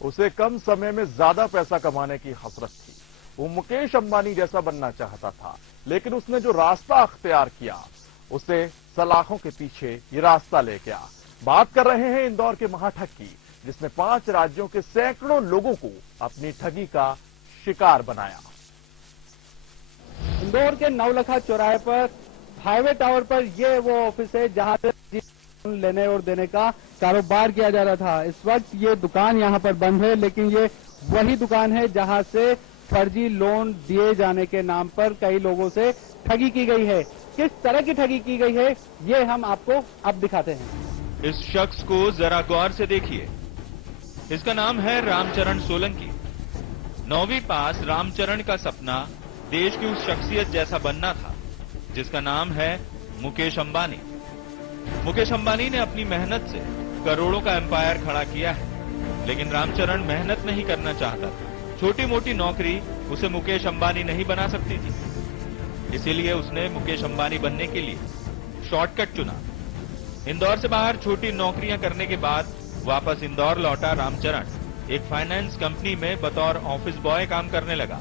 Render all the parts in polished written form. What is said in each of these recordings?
उसे कम समय में ज्यादा पैसा कमाने की हसरत थी। वो मुकेश अंबानी जैसा बनना चाहता था, लेकिन उसने जो रास्ता अख्तियार किया उसे सलाखों के पीछे ये रास्ता ले गया। बात कर रहे हैं इंदौर के महाठग की, जिसने 5 राज्यों के सैकड़ों लोगों को अपनी ठगी का शिकार बनाया। इंदौर के नवलखा चौराहे पर हाईवे टावर पर ये वो ऑफिस है जहां से लेने और देने का कारोबार किया जा रहा था। इस वक्त ये दुकान यहां पर बंद है, लेकिन ये वही दुकान है जहां से फर्जी लोन दिए जाने के नाम पर कई लोगों से ठगी की गई है। किस तरह की ठगी की गई है ये हम आपको अब दिखाते हैं। इस शख्स को जरा गौर से देखिए। इसका नाम है रामचरण सोलंकी। 9वीं पास रामचरण का सपना देश की उस शख्सियत जैसा बनना था जिसका नाम है मुकेश अंबानी। मुकेश अंबानी ने अपनी मेहनत से करोड़ों का एम्पायर खड़ा किया है, लेकिन रामचरण मेहनत नहीं करना चाहता था। छोटी मोटी नौकरी उसे मुकेश अंबानी नहीं बना सकती थी, इसीलिए उसने मुकेश अंबानी बनने के लिए शॉर्टकट चुना। इंदौर से बाहर छोटी नौकरियां करने के बाद वापस इंदौर लौटा रामचरण एक फाइनेंस कंपनी में बतौर ऑफिस बॉय काम करने लगा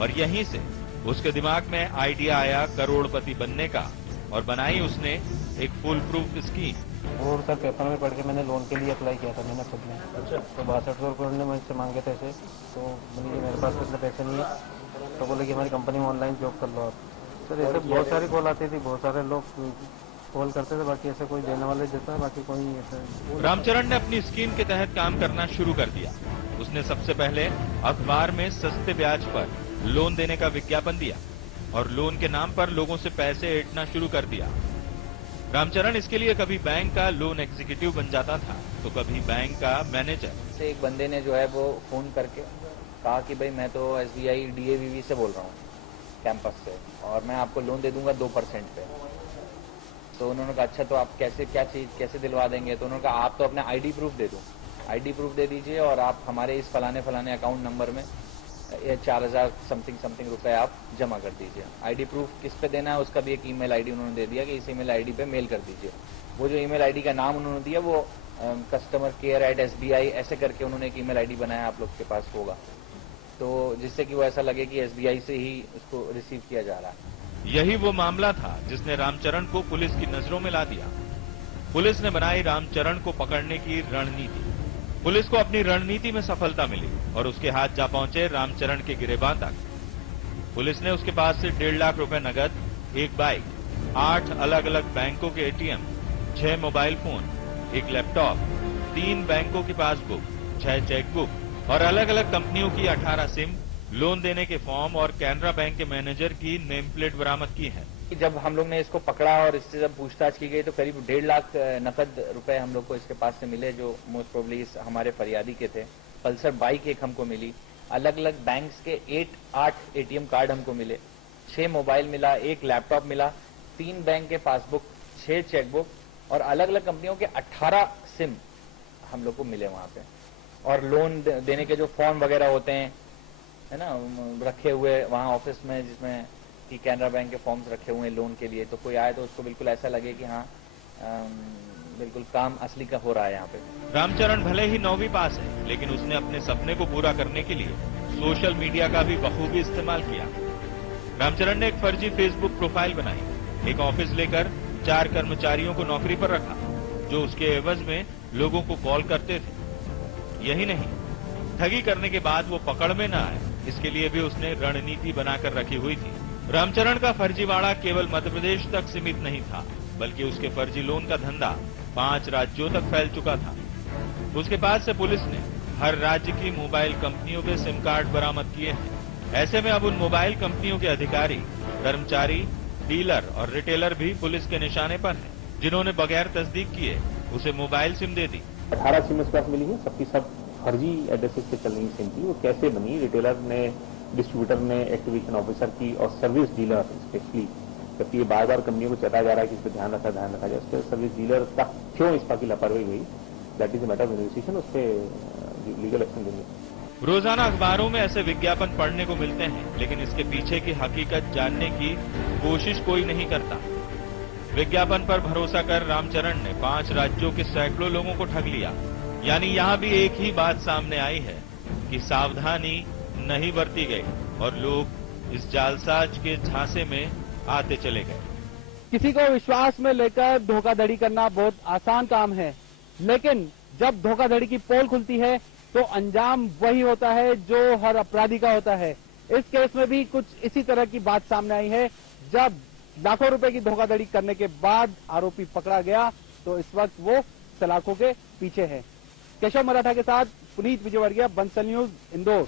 और यहीं से उसके दिमाग में आइडिया आया करोड़पति बनने का और बनाई उसने एक फुल प्रूफ स्कीम। और सर पेपर में पढ़ के मैंने लोन के लिए अप्लाई किया था मैंने खुद में। अच्छा। तो 62 करोड़ ने मुझसे मांगे थे ऐसे, तो बोले मेरे पास इतने पैसे नहीं है, तो बोले कि हमारी कंपनी में ऑनलाइन जॉब कर लो आप। सर ऐसे बहुत सारी कॉल आती थी, बहुत सारे लोग कॉल करते थे, बाकी ऐसे कोई देने वाले देता है, बाकी कोई नहीं ऐसा। रामचरण ने अपनी स्कीम के तहत काम करना शुरू कर दिया। उसने सबसे पहले अखबार में सस्ते ब्याज पर लोन देने का विज्ञापन दिया और लोन के नाम पर लोगों से पैसे ऐंठना शुरू कर दिया। रामचरण इसके लिए कभी बैंक का लोन एग्जीक्यूटिव बन जाता था तो कभी बैंक का मैनेजर। एक बंदे ने जो है वो फोन करके कहा कि भाई मैं तो SBI DAVV से बोल रहा हूँ कैंपस से, और मैं आपको लोन दे दूंगा 2% पे। तो उन्होंने कहा अच्छा तो आप क्या चीज कैसे दिलवा देंगे? तो उन्होंने कहा आप तो अपना ID प्रूफ दे दो, ID प्रूफ दे दीजिए और आप हमारे इस फलाने अकाउंट नंबर में 4000 समथिंग रुपए आप जमा कर दीजिए। ID प्रूफ किस पे देना है उसका भी एक ईमेल ID उन्होंने दे दिया कि इस ईमेल ID पे मेल कर दीजिए। वो जो ईमेल ID का नाम उन्होंने दिया वो customer@SBI ऐसे करके उन्होंने एक ईमेल ID बनाया, आप लोग के पास होगा, तो जिससे कि वो ऐसा लगे कि SBI से ही उसको रिसीव किया जा रहा है। यही वो मामला था जिसने रामचरण को पुलिस की नजरों में ला दिया। पुलिस ने बनाई रामचरण को पकड़ने की रणनीति। पुलिस को अपनी रणनीति में सफलता मिली और उसके हाथ जा पहुंचे रामचरण के गिरेबान तक। पुलिस ने उसके पास से 1.5 लाख रुपए नगद, एक बाइक, 8 अलग अलग बैंकों के ATM, 6 मोबाइल फोन, एक लैपटॉप, 3 बैंकों की पासबुक, 6 चेकबुक और अलग अलग कंपनियों की 18 सिम, लोन देने के फॉर्म और कैनरा बैंक के मैनेजर की नेम प्लेट बरामद की है। जब हम लोग ने इसको पकड़ा और इससे जब पूछताछ की गई तो करीब 1.5 लाख नकद रुपए हम लोग को इसके पास से मिले, जो मोस्ट प्रोबेबली हमारे फरियादी के थे। पल्सर बाइक एक हमको मिली, अलग अलग बैंक्स के 8 ATM कार्ड हमको मिले, 6 मोबाइल मिला, एक लैपटॉप मिला, 3 बैंक के पासबुक, 6 चेकबुक और अलग अलग कंपनियों के 18 सिम हम लोग को मिले वहां पे। और लोन देने के जो फॉर्म वगैरह होते हैं है ना रखे हुए वहां ऑफिस में, जिसमें कि कैनरा बैंक के फॉर्म्स रखे हुए हैं लोन के लिए, तो कोई आए तो उसको बिल्कुल ऐसा लगे कि हाँ बिल्कुल काम असली का हो रहा है यहाँ पे। रामचरण भले ही 9वीं पास है, लेकिन उसने अपने सपने को पूरा करने के लिए सोशल मीडिया का भी बखूबी इस्तेमाल किया। रामचरण ने एक फर्जी फेसबुक प्रोफाइल बनाई, एक ऑफिस लेकर 4 कर्मचारियों को नौकरी पर रखा जो उसके एवज में लोगों को कॉल करते थे। यही नहीं, ठगी करने के बाद वो पकड़ में न आए, इसके लिए भी उसने रणनीति बनाकर रखी हुई थी। रामचरण का फर्जीवाड़ा केवल मध्य प्रदेश तक सीमित नहीं था, बल्कि उसके फर्जी लोन का धंधा 5 राज्यों तक फैल चुका था। उसके पास से पुलिस ने हर राज्य की मोबाइल कंपनियों के सिम कार्ड बरामद किए हैं। ऐसे में अब उन मोबाइल कंपनियों के अधिकारी, कर्मचारी, डीलर और रिटेलर भी पुलिस के निशाने पर हैं, जिन्होंने बगैर तस्दीक किए उसे मोबाइल सिम दे दी। 18 सिम इसके पास मिली है, सबकी सब फर्जी एड्रेसेस पे चल रही सिम थी। वो कैसे बनी? रिटेलर ने, डिस्ट्रीब्यूटर ने, एक्टिविजन ऑफिसर की और सर्विस डीलर स्पेशली, जबकि ये बार बार कंपनियों को चेताया जा रहा है कि इस पर ध्यान रखा जाए, उस पर सर्विस डीलर तक क्यों इस की लापरवाही हुई, that is a matter of investigation, उस पर लीगल एक्शन लेंगे। रोजाना अखबारों में ऐसे विज्ञापन पढ़ने को मिलते हैं, लेकिन इसके पीछे की हकीकत जानने की कोशिश कोई नहीं करता। विज्ञापन पर भरोसा कर रामचरण ने 5 राज्यों के सैकड़ों लोगों को ठग लिया। यानी यहां भी एक ही बात सामने आई है कि सावधानी नहीं बरती गई और लोग इस जालसाज के झांसे में आते चले गए। किसी को विश्वास में लेकर धोखाधड़ी करना बहुत आसान काम है, लेकिन जब धोखाधड़ी की पोल खुलती है तो अंजाम वही होता है जो हर अपराधी का होता है। इस केस में भी कुछ इसी तरह की बात सामने आई है। जब लाखों रुपए की धोखाधड़ी करने के बाद आरोपी पकड़ा गया तो इस वक्त वो सलाखों के पीछे है। केशव मराठा के साथ पुनीत विजयवर्गीय, बंसल न्यूज, इंदौर।